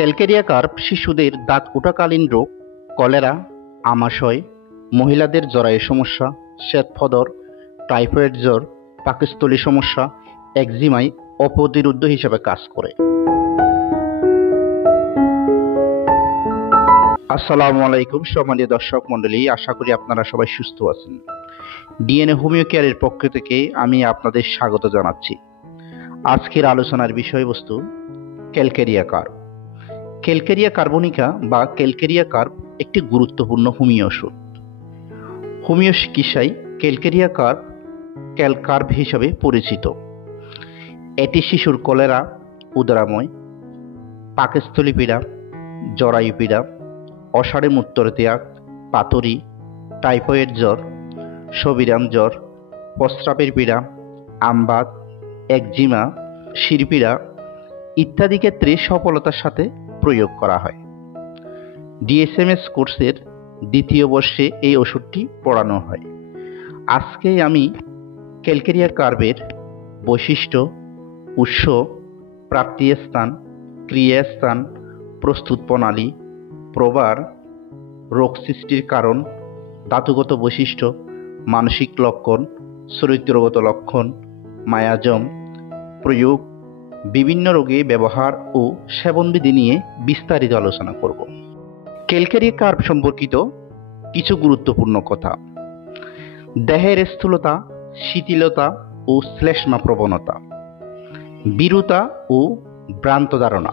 Calcarea carp শিশুদের দাঁত ওঠাকালীন রোগ, কলেরা, আমাশয়, মহিলাদের জরায়ু সমস্যা, শ্বেতফদর, টাইফয়েড জ্বর, পাকস্থলী সমস্যা, একজিমায় অপ্রতিরোধ্য হিসেবে কাজ করে। আসসালামু আলাইকুম সম্মানীয় দর্শক মণ্ডলী, আশা করি আপনারা সবাই সুস্থ আছেন। ডিএনএ হোমিও কেয়ারের পক্ষ থেকে আমি আপনাদের স্বাগত জানাচ্ছি। আজকের আলোচনার বিষয়বস্তু ক্যালকেরিয়া কার্প। ক্যালকেরিয়া কার্বনিকা বা ক্যালকেরিয়া কার্প একটি গুরুত্বপূর্ণ হোমিও ওষুধ। হোমিও চিকিৎসায় ক্যালকেরিয়া কার্প ক্যালকার্প হিসাবে পরিচিত। এটি শিশুর কলেরা, উদরাময়, পাকস্থলী পীড়া, জরায়ু পীড়া, অষাঢ়ে মূত্রত্যাগ, পাথরি, টাইফয়েড জ্বর, সবিরাম জ্বর, প্রস্রাবের পীড়া, আমবাত, একজিমা, শিরপীড়া ইত্যাদি ক্ষেত্রে সফলতার সাথে প্রয়োগ করা হয়। ডিএসএমএস কোর্সের দ্বিতীয় বর্ষে এই ওষুধটি পড়ানো হয়। আজকে আমি ক্যালকেরিয়া কার্পের বৈশিষ্ট্য, উৎস, প্রাপ্তিস্থান, ক্রিয়াস্থান, প্রস্তুত প্রণালী, প্রভার, রোগ সৃষ্টির কারণ, ধাতুগত বৈশিষ্ট্য, মানসিক লক্ষণ, চরিত্রগত লক্ষণ, মায়াজম, প্রয়োগ, বিভিন্ন রোগে ব্যবহার ও সেবনবিধি নিয়ে বিস্তারিত আলোচনা করব। ক্যালকেরিয়া কার্প সম্পর্কিত কিছু গুরুত্বপূর্ণ কথা: দেহের স্থূলতা, শিথিলতা ও শ্লেষ্মা প্রবণতা, বিরূতা ও ভ্রান্ত ধারণা,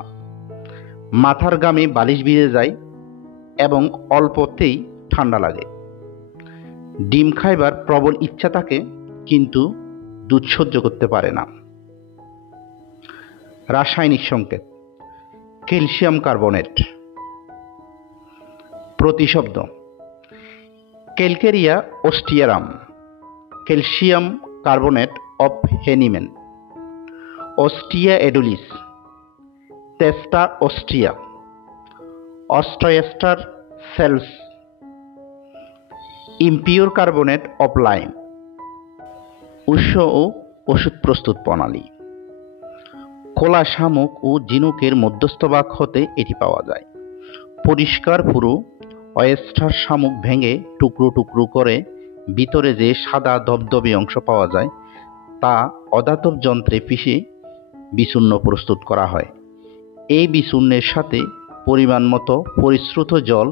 মাথার ঘামে বালিশ ভিজে যায় এবং অল্পতেই ঠান্ডা লাগে, ডিম খাইবার প্রবল ইচ্ছা থাকে কিন্তু দুধ সহ্য করতে পারে না। রাসায়নিক সংকেত: ক্যালসিয়াম কার্বনেট। প্রতিশব্দ: calcarea ostrearum, calcium carbonate of Hahnemann, ostrea edulis, testa ostreae, oyster shells, impure carbonate of lime. উৎস ও ওষুধ প্রস্তুত প্রণালী: খোলা শামুক ও ঝিনুকের মধ্যস্থ ভাগ হতে এটি পাওয়া যায়। পরিষ্কার পুরু অয়েস্টার শামুক ভেঙে টুকরো টুকরো করে ভিতরে যে সাদা ধবধবে অংশ পাওয়া যায় তা অধাতব যন্ত্রে পিষে বিচূর্ণ প্রস্তুত করা হয়। এই বিচূর্ণের সাথে পরিমাণ মতো পরিশ্রুত জল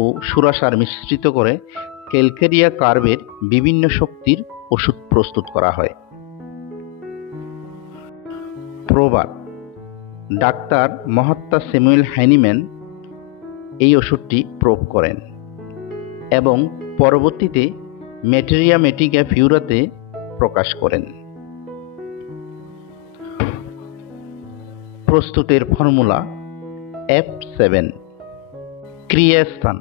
ও সুরাসার মিশ্রিত করে ক্যালকেরিয়া কার্পের বিভিন্ন শক্তির ওষুধ প্রস্তুত করা হয়। প্রভাব: ডাক্তার মহাত্মা স্যামুয়েল হ্যানিম্যান এই ওষুধটি প্রয়োগ করেন এবং পরবর্তীতে ম্যাটেরিয়া মেটিকা ফিউরাতে প্রকাশ করেন। প্রস্তুতের ফর্মুলা F7। ক্রিয়াস্থান: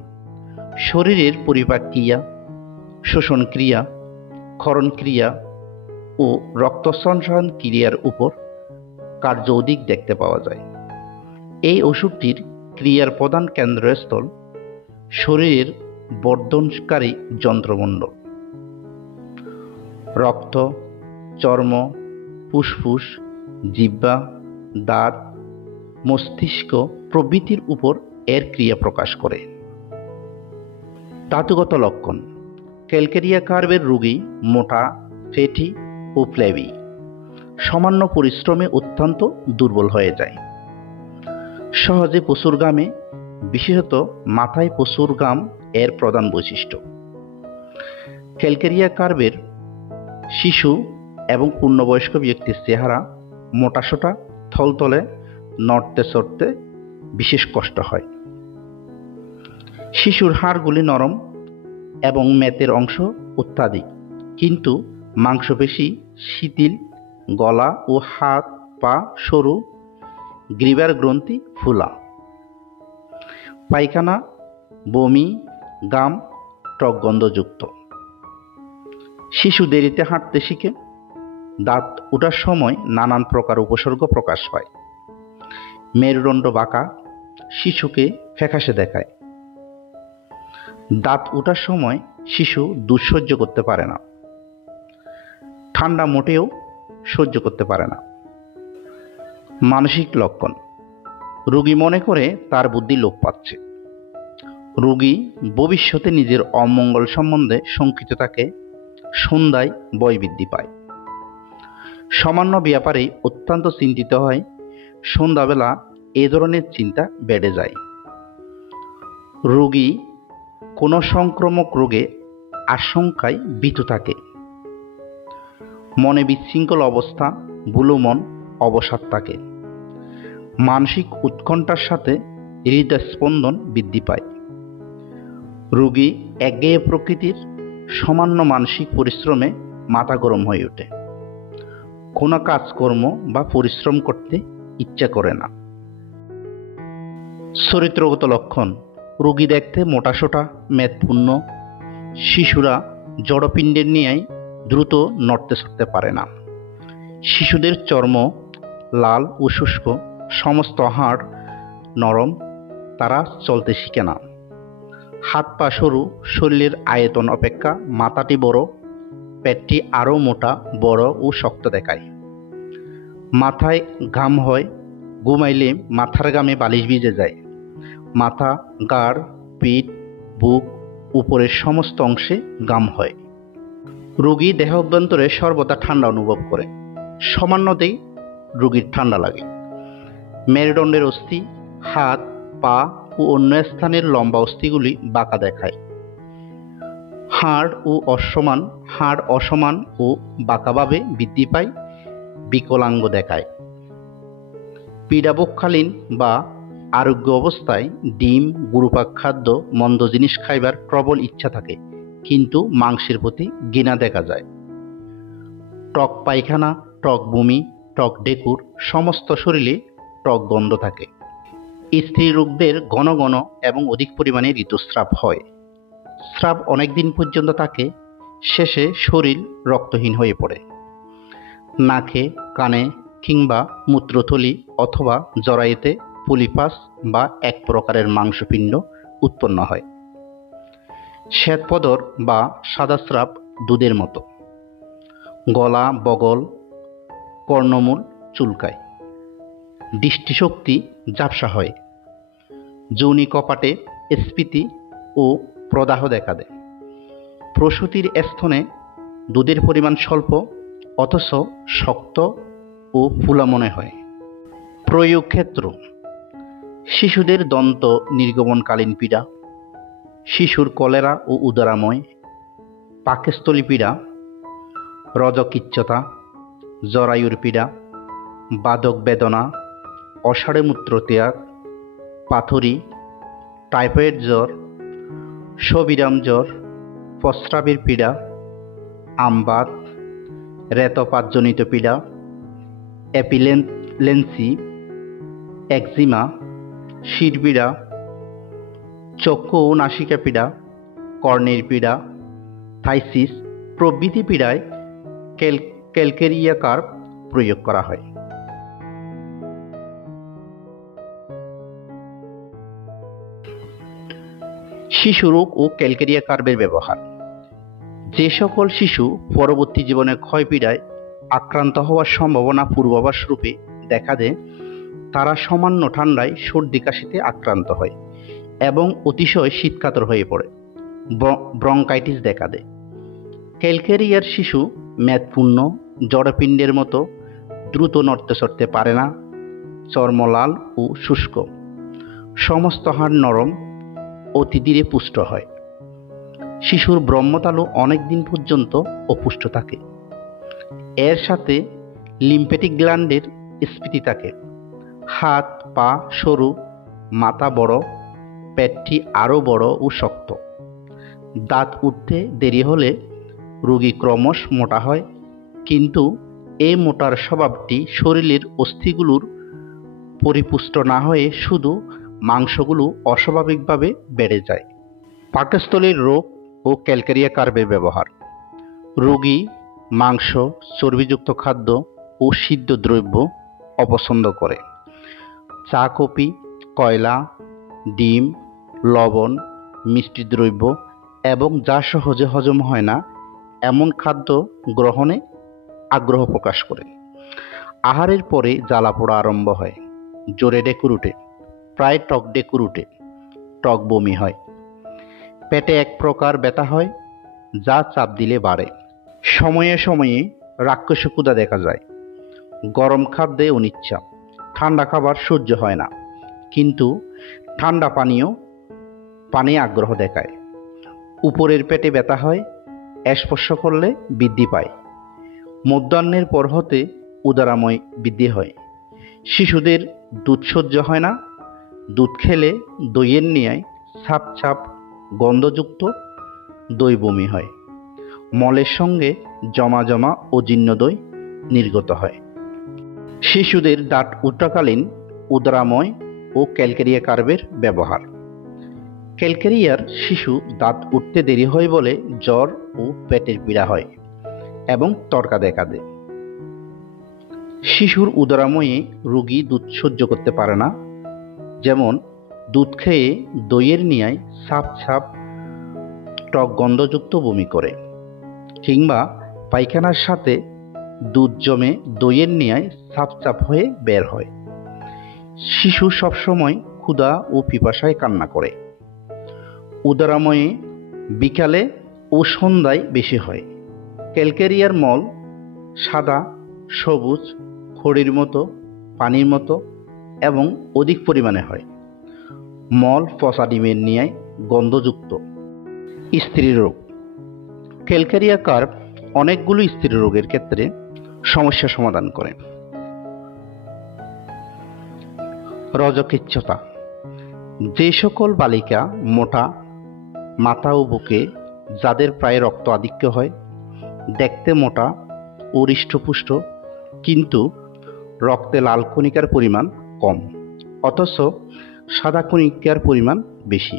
শরীরের পরিপাক ক্রিয়া, শোষণ ক্রিয়া, ক্ষরণ ক্রিয়া ও রক্ত সঞ্চালন ক্রিয়ার উপর কার্য অধিক দেখতে পাওয়া যায়। এই ওষুধটির ক্রিয়ার প্রধান কেন্দ্রস্থল শরীরের বর্ধনকারী যন্ত্রমণ্ডল, রক্ত, চর্ম, ফুসফুস, জিহ্বা, দাঁত, মস্তিষ্ক প্রভৃতির উপর এর ক্রিয়া প্রকাশ করে। ধাতুগত লক্ষণ: ক্যালকেরিয়া কার্পের রোগী মোটা, ফ্যাটি ও ফ্লেভি, সামান্য পরিশ্রমে অত্যন্ত দুর্বল হয়ে যায়, সহজে প্রচুর ঘামে, বিশেষত মাথায় প্রচুর ঘাম এর প্রধান বৈশিষ্ট্য। ক্যালকেরিয়া কার্পের শিশু এবং পূর্ণবয়স্ক ব্যক্তির চেহারা মোটাসোটা, থলথলে, নড়তে চড়তে বিশেষ কষ্ট হয়। শিশুর হাড়গুলি নরম এবং মেতের অংশ অত্যাধিক, কিন্তু মাংসপেশি শিথিল, গলা ও হাত পা সরু, গ্রীবার গ্রন্থি ফুলা। পায়খানা, বমি, গাম টক গন্ধযুক্ত। শিশু দেরিতে হাঁটতে শিখে, দাঁত ওঠার সময় নানান প্রকার উপসর্গ প্রকাশ পায়। মেরুদণ্ড বাঁকা, শিশুকে ফ্যাকাশে দেখায়। দাঁত ওঠার সময় শিশু দুধ সহ্য করতে পারে না, ঠান্ডা মোটেও সহ্য করতে পারে না। মানসিক লক্ষণ: রোগী মনে করে তার বুদ্ধি লোপ পাচ্ছে। রোগী ভবিষ্যতে নিজের অমঙ্গল সম্বন্ধে শঙ্কিত থাকে। সন্ধ্যায় ভয় বৃদ্ধি পায়। সামান্য ব্যাপারেই অত্যন্ত চিন্তিত হয়। সন্ধ্যাবেলা এ ধরনের চিন্তা বেড়ে যায়। রোগী কোনো সংক্রামক রোগে আশঙ্কায় ভীত থাকে। মনে বিশৃঙ্খল অবস্থা, বুলো মন, অবসাদ থাকে। মানসিক উৎকণ্ঠার সাথে হৃদস্পন্দন বৃদ্ধি পায়। রোগী একঘেয়ে প্রকৃতির, সামান্য মানসিক পরিশ্রমে মাথা গরম হয়ে ওঠে। কোনো কাজকর্ম বা পরিশ্রম করতে ইচ্ছা করে না। চরিত্রগত লক্ষণ: রোগী দেখতে মোটাসোটা, মেদপূর্ণ। শিশুরা জড়পিণ্ডের ন্যায় দ্রুত নড়তে চড়তে পারে না। শিশুদের চর্ম লাল ও শুষ্ক, সমস্ত হাড় নরম, তারা চলতে শিখে না। হাত পা সরু, শরীরের আয়তন অপেক্ষা মাথাটি বড়, পেটটি আরও মোটা, বড় ও শক্ত দেখায়। মাথায় ঘাম হয়, ঘুমাইলে মাথার ঘামে বালিশ ভিজে যায়। মাথা, ঘাড়, পিঠ, বুক, উপরের সমস্ত অংশে ঘাম হয়। রোগী দেহ অভ্যন্তরে সর্বদা ঠান্ডা অনুভব করে। সামান্যতেই রোগীর ঠান্ডা লাগে। মেরুদণ্ডের অস্থি, হাত, পা ও অন্য স্থানের লম্বা অস্থিগুলি বাঁকা দেখায়। হাড় অসমান ও বাঁকাভাবে বৃদ্ধি পায়, বিকলাঙ্গ দেখায়। পীড়াভোগকালীন বা আরোগ্য অবস্থায় ডিম, গুরুপাক খাদ্য, মন্দ জিনিস খাইবার প্রবল ইচ্ছা থাকে, কিন্তু মাংসের প্রতি ঘৃণা দেখা যায়। টক পায়খানা, টক বমি, টক ডেকুর, সমস্ত শরীরে টক গন্ধ থাকে। স্ত্রী রোগদের ঘন ঘন এবং অধিক পরিমাণে ঋতুস্রাব হয়। স্রাব অনেক দিন পর্যন্ত থাকে, শেষে শরীর রক্তহীন হয়ে পড়ে। নাকে, কানে কিংবা মূত্রথলি অথবা জরায়ুতে পলিপাস বা এক প্রকারের মাংসপিণ্ড উৎপন্ন হয়। শ্বেতপদর বা সাদাস্রাব দুধের মতো। গলা, বগল, কর্ণমূল চুলকায়। দৃষ্টিশক্তি ঝাপসা হয়। যৌনি কপাটে স্ফীতি ও প্রদাহ দেখা দেয়। প্রসূতির স্তনে দুধের পরিমাণ স্বল্প, অথচ শক্ত ও ফুলা মনে হয়। প্রয়োগ ক্ষেত্র: শিশুদের দন্ত নির্গমনকালীন পীড়া, শিশুর কলেরা ও উদরাময়, পাকস্থলী পীড়া, রজকিচ্ছতা, জরায়ুর পীড়া, বাদক বেদনা, অষাঢ়ে মূত্রত্যাগ, পাথরি, টাইফয়েড জ্বর, সবিরাম জ্বর, প্রস্রাবের পীড়া, আমবাত, রেতপাতজনিত পীড়া, এপিলেন্সি, একজিমা, শিরপীড়া, চক্ষু ও নাসিকা পীড়া, কর্ণের পীড়া, থাইসিস প্রভৃতি পীড়ায় ক্যালকেরিয়া কার্ভ প্রয়োগ করা হয়। শিশু রোগ ও ক্যালকেরিয়া কার্ভের ব্যবহার: যে সকল শিশু পরবর্তী জীবনে ক্ষয়পীড়ায় আক্রান্ত হওয়ার সম্ভাবনা পূর্বাভাস রূপে দেখা দেয়, তারা সামান্য ঠান্ডায় সর্দি কাশিতে আক্রান্ত হয় এবং অতিশয় শীতকাতর হয়ে পড়ে। ব্রঙ্কাইটিস দেখা দেয়। ক্যালকেরিয়ার শিশু মেদপূর্ণ, জড়পিণ্ডের মতো, দ্রুত নড়তে চড়তে পারে না, চর্ম লাল ও শুষ্ক, সমস্ত হাড় নরম, অতি ধীরে পুষ্ট হয়। শিশুর ব্রহ্মতালু অনেক দিন পর্যন্ত অপুষ্ট থাকে। এর সাথে লিম্ফ্যাটিক গ্ল্যান্ডের স্ফীতি থাকে। হাত পা সরু, মাথা বড়, পেটটি আরও বড় ও শক্ত। দাঁত উঠতে দেরি হলে রোগী ক্রমশ মোটা হয়, কিন্তু এই মোটার স্বভাবটি শরীরের অস্থিগুলোর পরিপুষ্ট না হয়ে শুধু মাংসগুলো অস্বাভাবিকভাবে বেড়ে যায়। পাকস্থলীর রোগ ও ক্যালকেরিয়া কার্ভের ব্যবহার: রোগী মাংস, চর্বিযুক্ত খাদ্য ও সিদ্ধ দ্রব্য অপছন্দ করে। চা, কফি, কয়লা, ডিম, লবণ, মিষ্টি দ্রব্য এবং যা সহজে হজম হয় না এমন খাদ্য গ্রহণে আগ্রহ প্রকাশ করে। আহারের পরে জ্বালা পোড়া আরম্ভ হয়, জোরে ডেকুর ওঠে, প্রায় টক ডেকুর উঠে, টক বমি হয়, পেটে এক প্রকার ব্যথা হয় যা চাপ দিলে বাড়ে। সময়ে সময়ে রাক্ষসী ক্ষুধা দেখা যায়, গরম খাদ্যে অনিচ্ছা, ঠান্ডা খাবার সহ্য হয় না, কিন্তু ঠান্ডা পানি আগ্রহ দেখায়। উপরের পেটে ব্যথা হয়, স্পর্শ করলে বৃদ্ধি পায়। মধ্যাহ্নের পর হতে উদরাময় বৃদ্ধি হয়। শিশুদের দুধ সহ্য হয় না, দুধ খেলে দইয়ের ন্যায় ছাপ ছাপ গন্ধযুক্ত দই বমি হয়। মলের সঙ্গে জমা জমা অজীর্ণ দই নির্গত হয়। শিশুদের দাঁত ওঠাকালীন উদরাময় ও ক্যালকেরিয়া কার্ভের ব্যবহার। ক্যালকেরিয়ার শিশু দাঁত উঠতে দেরি হয় বলে জ্বর ও পেটের পীড়া হয় এবং তড়কা দেখা দেয়। শিশুর উদরাময়ে রোগী দুধ সহ্য করতে পারে না, যেমন দুধ খেয়ে দইয়ের ন্যায় ছাপ ছাপ টক গন্ধযুক্ত বমি করে, কিংবা পায়খানার সাথে দুধ জমে দইয়ের ন্যায় ছাপ ছাপ হয়ে বের হয়। শিশু সবসময় ক্ষুধা ও পিপাসায় কান্না করে। উদরাময়ে বিকালে ও সন্ধ্যায় বেশি হয়। ক্যালকেরিয়ার মল সাদা, সবুজ, খড়ির মতো, পানির মতো এবং অধিক পরিমাণে হয়। মল পচা ডিমের ন্যায় গন্ধযুক্ত। স্ত্রীরোগ। ক্যালকেরিয়া কার্ভ অনেকগুলো স্ত্রীরোগের ক্ষেত্রে সমস্যা সমাধান করে। রজকিচ্ছতা। যে সকল বালিকা মোটা, মাথা ও বুকে যাদের প্রায় রক্ত আধিক্য হয়, দেখতে মোটা ও হৃষ্টপুষ্ট, কিন্তু রক্তে লাল কণিকার পরিমাণ কম, অথচ সাদা কণিকার পরিমাণ বেশি,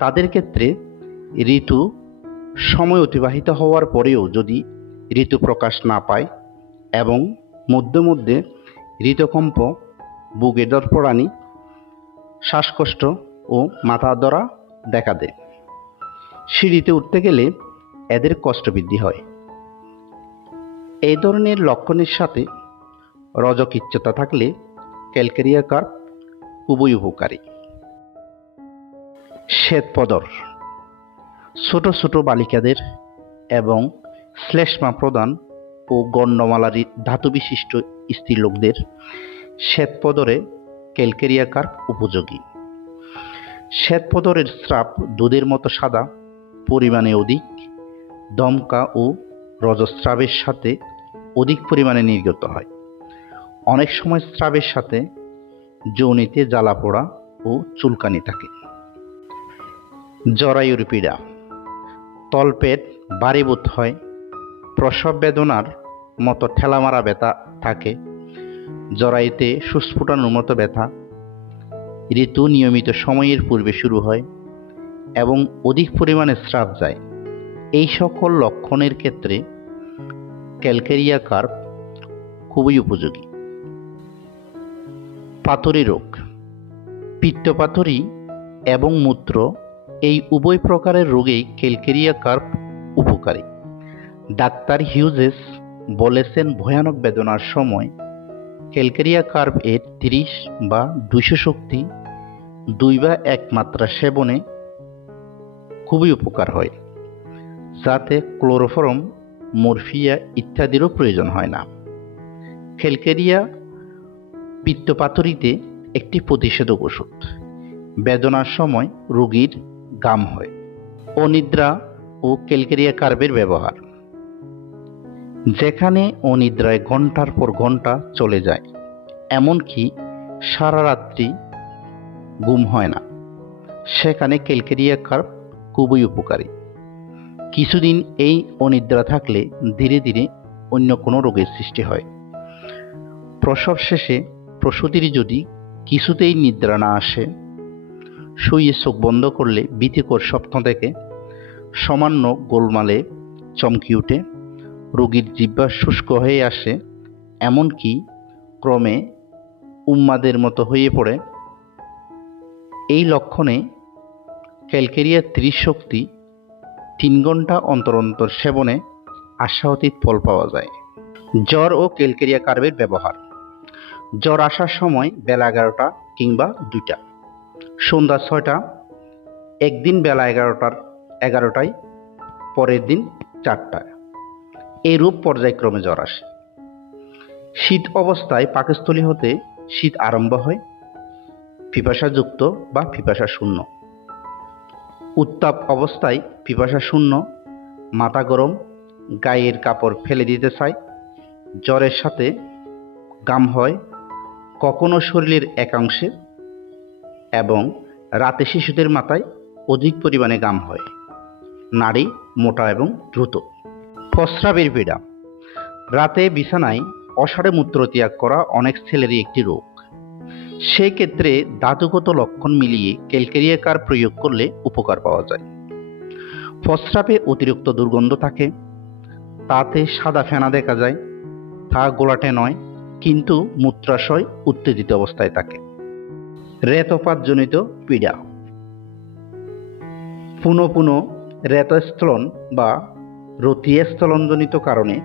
তাদের ক্ষেত্রে ঋতু সময় অতিবাহিত হওয়ার পরেও যদি ঋতু প্রকাশ না পায় এবং মধ্যে মধ্যে ঋতুকম্প, বুকে দরপড়ানি, শ্বাসকষ্ট ও মাথা ধরা দেখা দেয়, সিঁড়িতে উঠতে গেলে এদের কষ্ট বৃদ্ধি হয়। এই ধরনের লক্ষণের সাথে রজকিচ্ছতা থাকলে ক্যালকেরিয়া কার্ভ খুবই উপকারী। শ্বেতপদর। ছোট ছোট বালিকাদের এবং শ্লেষ্মা প্রদান ও গণ্ডমালার ধাতু বিশিষ্ট স্ত্রীলোকদের শ্বেতপদরে ক্যালকেরিয়া কার্ভ উপযোগী। শ্বেতপদরের স্রাব দুধের মতো সাদা, পরিমাণে অধিক, দমকা ও রজস্রাবের সাথে অধিক পরিমাণে নির্গত হয়। অনেক সময় স্রাবের সাথে যৌনিতে জ্বালা পোড়া ও চুলকানি থাকে। জরায়ুর পীড়া। তলপেট ভারীভূত হয়, প্রসব বেদনার মতো ঠেলামারা ব্যথা থাকে, জরায়ুতে সুস্ফুটানোর মতো ব্যথা, ঋতু নিয়মিত সময়ের পূর্বে শুরু হয় এবং অধিক পরিমাণে স্রাব যায়। এই সকল লক্ষণের ক্ষেত্রে ক্যালকেরিয়া কার্ভ খুবই উপযোগী। পাথরি রোগ। পিত্তপাথরি এবং মূত্র এই উভয় প্রকারের রোগেই ক্যালকেরিয়া কার্ভ উপকারী। ডাক্তার হিউজেস বলেছেন, ভয়ানক বেদনার সময় ক্যালকেরিয়া কার্ভ এর 30 বা 200 শক্তি 2 বা 1 মাত্রা সেবনে খুবই উপকার হয়, যাতে ক্লোরোফর্ম, মরফিয়া ইত্যাদিরও প্রয়োজন হয় না। ক্যালকেরিয়া পিত্তপাথরিতে একটি প্রতিষেধক ওষুধ। বেদনার সময় রোগীর গাম হয়। অনিদ্রা ও ক্যালকেরিয়া কার্ভের ব্যবহার। যেখানে অনিদ্রায় ঘন্টার পর ঘন্টা চলে যায়, এমনকি সারা রাত্রি ঘুম হয় না, সেখানে ক্যালকেরিয়া কার্ভ খুবই উপকারী। কিছুদিন এই অনিদ্রা থাকলে ধীরে ধীরে অন্য কোনো রোগের সৃষ্টি হয়। প্রসব শেষে প্রসূতির যদি কিছুতেই নিদ্রা না আসে, শুয়ে চোখ বন্ধ করলে ভীতিকর স্বপ্ন দেখে, সামান্য গোলমালে চমকি উঠে, রোগীর জিহ্বা শুষ্ক হয়ে আসে, এমনকি ক্রমে উন্মাদের মতো হয়ে পড়ে, এই লক্ষণে ক্যালকেরিয়া 30 শক্তি 3 ঘন্টা অন্তর অন্তর সেবনে আশাতীত ফল পাওয়া যায়। জ্বর ও ক্যালকেরিয়া কার্ভের ব্যবহার। জ্বর আসার সময় বেলা 11টা কিংবা 2টা, সন্ধ্যা 6টা, একদিন বেলা 11টায়, পরের দিন 4টায়। এরূপ পর্যায়ক্রমে জ্বর আসে। শীত অবস্থায় পাকস্থলী হতে শীত আরম্ভ হয়, পিপাসাযুক্ত বা পিপাসা শূন্য। উত্তাপ অবস্থায় পিপাসা শূন্য, মাথা গরম, গায়ের কাপড় ফেলে দিতে চায়, জ্বরের সাথে গাম হয় কখনো শরীরের একাংশে, এবং রাতে শিশুদের মাথায় অধিক পরিমাণে গাম হয়। নাড়ি মোটা এবং দ্রুত। প্রস্রাবের পীড়া। রাতে বিছানায় অসাড়ে মূত্র ত্যাগ করা অনেক ছেলেরই একটি রোগ। সেক্ষেত্রে ধাতুগত লক্ষণ মিলিয়ে ক্যালকেরিয়া কার্ব প্রয়োগ করলে উপকার পাওয়া যায়। প্রস্রাবে অতিরিক্ত দুর্গন্ধ থাকে, তাতে সাদা ফেনা দেখা যায়, তা গোলাটে নয়, কিন্তু মূত্রাশয় উত্তেজিত অবস্থায় থাকে। রেতপাতজনিত পীড়া। পুনঃ পুনঃ রেতস্খলন বা রতিস্খলনজনিত কারণে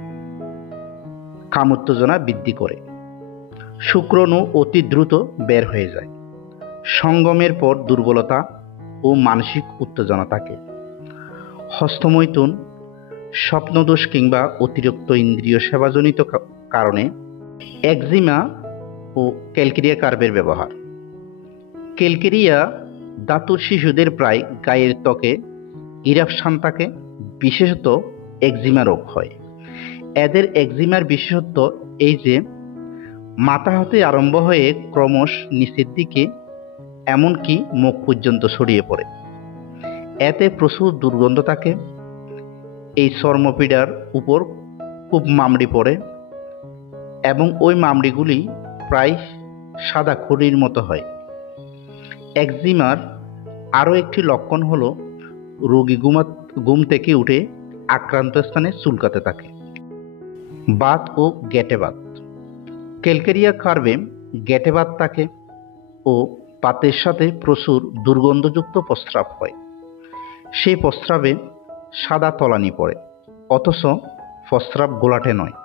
কামোত্তেজনা বৃদ্ধি করে। শুক্রাণু অতি দ্রুত বের হয়ে যায়। সঙ্গমের পর দুর্বলতা ও মানসিক উত্তেজনা থাকে। হস্তমৈথুন, স্বপ্নদোষ কিংবা অতিরিক্ত ইন্দ্রিয় সেবাজনিত কারণে একজিমা ও ক্যালকেরিয়া কার্বের ব্যবহার। ক্যালকেরিয়া ধাতুর শিশুদের প্রায় গায়ের ত্বকে ইরাপশন থাকে, বিশেষত একজিমা রোগ হয়। এদের একজিমার বিশেষত্ব এই যে মাথা হতে আরম্ভ হয়ে ক্রমশ নিচের দিকে এমনকি মুখ পর্যন্ত ছড়িয়ে পড়ে। এতে প্রচুর দুর্গন্ধ থাকে। এই চর্মপীড়ার উপর খুব মামড়ি পড়ে এবং ওই মামড়িগুলি প্রায় সাদা খড়ির মতো হয়। একজিমার আরও একটি লক্ষণ হলো রোগী ঘুম থেকে উঠে আক্রান্ত স্থানে চুলকাতে থাকে। বাত ও গেটে বাত। ক্যালকেরিয়া কার্বে গেটে বাত থাকে ও বাতের সাথে প্রচুর দুর্গন্ধযুক্ত প্রস্রাব হয়। সেই প্রস্রাবে সাদা তলানি পড়ে, অথচ প্রস্রাব গোলাটে নয়।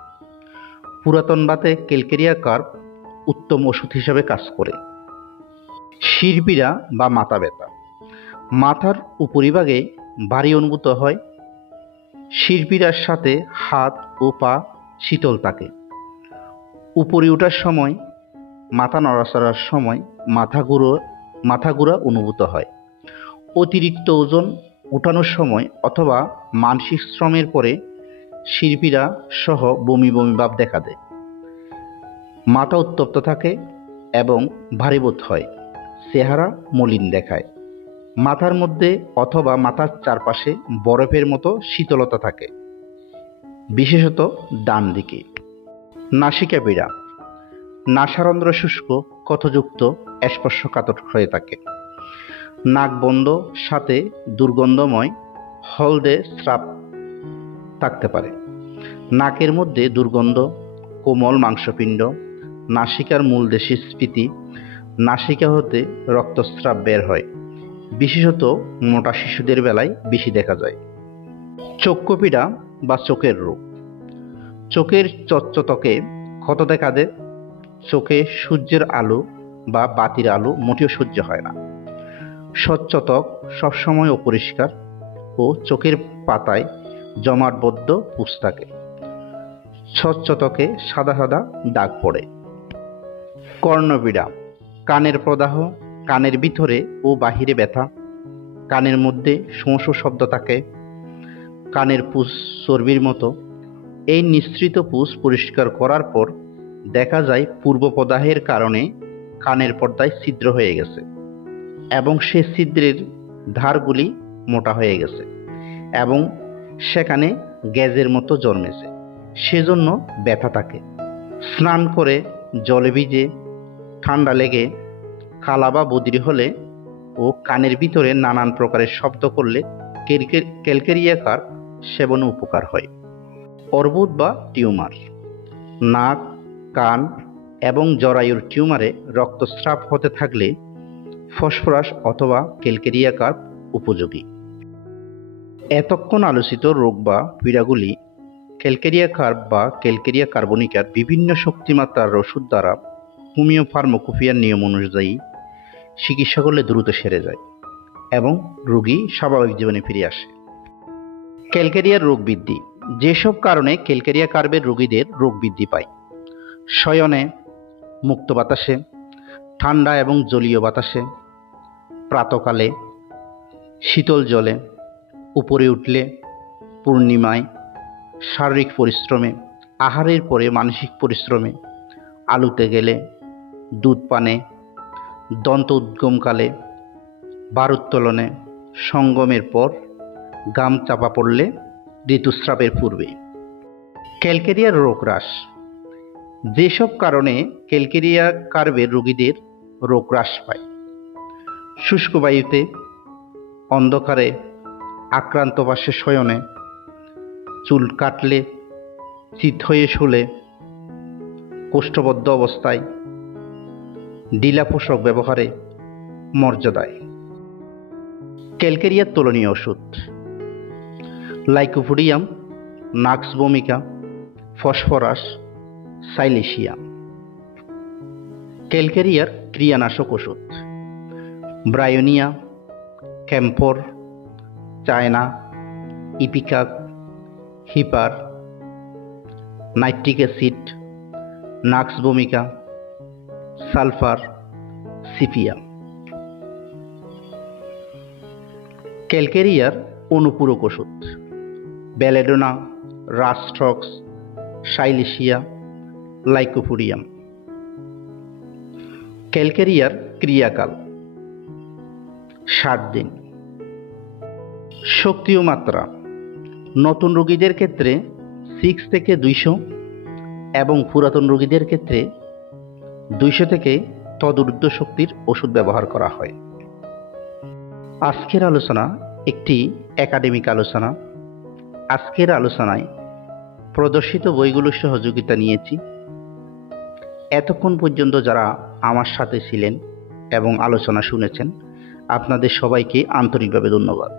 পুরাতন বাতে ক্যালকেরিয়া কার্ব উত্তম ওষুধ হিসেবে কাজ করে। শিরপীড়া বা মাথা ব্যথা। মাথার উপরিভাগে ভারী অনুভূত হয়। শিরপীড়ার সাথে হাত ও পা শীতল থাকে। উপরে ওঠার সময়, মাথা নড়াচড়ার সময় মাথা ঘুরা অনুভূত হয়। অতিরিক্ত ওজন উঠানোর সময় অথবা মানসিক শ্রমের পরে শিরপীড়া সহ বমি বমি ভাব দেখা দেয়। মাথা উত্তপ্ত থাকে এবং ভারী বোধ হয়। চেহারা মলিন দেখায়। মাথার মধ্যে অথবা মাথার চারপাশে বরফের মতো শীতলতা থাকে, বিশেষত ডান দিকে। নাসিকা পীড়া। নাসারন্ধ্র শুষ্ক, ক্ষতযুক্ত, স্পর্শকাতর হয়ে থাকে। নাক বন্ধ, সাথে দুর্গন্ধময় হলদে স্রাব থাকতে পারে। নাকের মধ্যে দুর্গন্ধ, কোমল মাংসপিণ্ড, নাসিকার মূলদেশে স্ফীতি, নাসিকা হতে রক্তস্রাব বের হয়। বিশেষত মোটা শিশুদের বেলায় বেশি দেখা যায়। চক্ষুপীড়া বা চোখের রোগ। চোখের চকচকে ক্ষত দেখা দেয়। চোখে সূর্যের আলো বা বাতির আলো মোটেও সহ্য হয় না। স্বচ্ছ ত্বক সবসময় অপরিষ্কার ও চোখের পাতায় জমাটবদ্ধ পুঁজ থাকে। স্বচ্ছ ত্বকে সাদা সাদা দাগ পড়ে। কর্ণপীড়া। কানের প্রদাহ, কানের ভিতরে ও বাহিরে ব্যথা, কানের মধ্যে শোঁ শোঁ শব্দ থাকে, কানের পুঁজ চর্বির মতো। এই নিঃসৃত পুঁজ পরিষ্কার করার পর দেখা যায় পূর্ব প্রদাহের কারণে কানের পর্দায় ছিদ্র হয়ে গেছে এবং সে ছিদ্রের ধারগুলি মোটা হয়ে গেছে এবং সেখানে গ্যাজের মতো জন্মেছে, সেজন্য ব্যথা থাকে। স্নান করে জলে ভিজে ঠান্ডা লেগে কালা বা বদির হলে ও কানের ভিতরে নানান প্রকারের শব্দ করলে ক্যালকেরিয়া কার্ব সেবনে উপকার হয়। অর্বুদ বা টিউমার। নাক, কান এবং জরায়ুর টিউমারে রক্তস্রাব হতে থাকলে ফসফরাস অথবা ক্যালকেরিয়া কার্ব উপযোগী। এতক্ষণ আলোচিত রোগ বা পীড়াগুলি ক্যালকেরিয়া কার্ব বা ক্যালকেরিয়া কার্বনিকার বিভিন্ন শক্তিমাত্রার ওষুধ দ্বারা হোমিও ফার্মাকোপিয়ার নিয়ম অনুযায়ী চিকিৎসা করলে দ্রুত সেরে যায় এবং রোগী স্বাভাবিক জীবনে ফিরে আসে। ক্যালকেরিয়ার রোগ বৃদ্ধি। যেসব কারণে ক্যালকেরিয়া কার্ভের রোগীদের রোগ বৃদ্ধি পায়: শয়নে, মুক্ত বাতাসে, ঠান্ডা এবং জলীয় বাতাসে, প্রাতকালে, শীতল জলে, উপরে উঠলে, পূর্ণিমায়, শারীরিক পরিশ্রমে, আহারের পরে মানসিক পরিশ্রমে, আলুতে গেলে, দুধ পানে, দন্ত উদ্গমকালে, ভারোত্তোলনে, সঙ্গমের পর, গাম চাপা পড়লে, ঋতুস্রাবের পূর্বে। ক্যালকেরিয়ার রোগ হ্রাস। যেসব কারণে ক্যালকেরিয়া কার্ভের রোগীদের রোগ হ্রাস পায়: শুষ্ক বায়ুতে, অন্ধকারে, আক্রান্ত পাশে শয়নে, চুল কাটলে, চিত হয়ে শুলে, কোষ্ঠবদ্ধ অবস্থায়, ঢিলা পোশাক ব্যবহারে, মর্যাদায়। ক্যালকেরিয়ার তুলনীয় ওষুধ: লাইকোপোডিয়াম, নাক্স ভূমিকা, ফসফরাস, সাইলেশিয়াম। ক্যালকেরিয়ার ক্রিয়ানাশক ওষুধ: bryonia, camphor, china, ipecac, hepar, nitric acid, nux vomica, sulphur, সিপিয়াম। ক্যালকেরিয়ার অনুপূরক ওষুধ: বেলেডোনা, রাস্ট্রক্স, সাইলেশিয়া, লাইকোপোডিয়াম। ক্যালকেরিয়ার ক্রিয়াকাল 7 দিন। শক্তি ও মাত্রা: নতুন রোগীদের ক্ষেত্রে 6 থেকে 200 এবং পুরাতন রোগীদের ক্ষেত্রে 200 থেকে তদূর্ধ্ব শক্তির ওষুধ ব্যবহার করা হয়। আজকের আলোচনা একটি একাডেমিক আলোচনা। আজকের আলোচনায় প্রদর্শিত বইগুলোর সহযোগিতা নিয়েছি। এতক্ষণ পর্যন্ত যারা আমার সাথে ছিলেন এবং আলোচনা শুনেছেন, আপনাদের সবাইকে আন্তরিকভাবে ধন্যবাদ।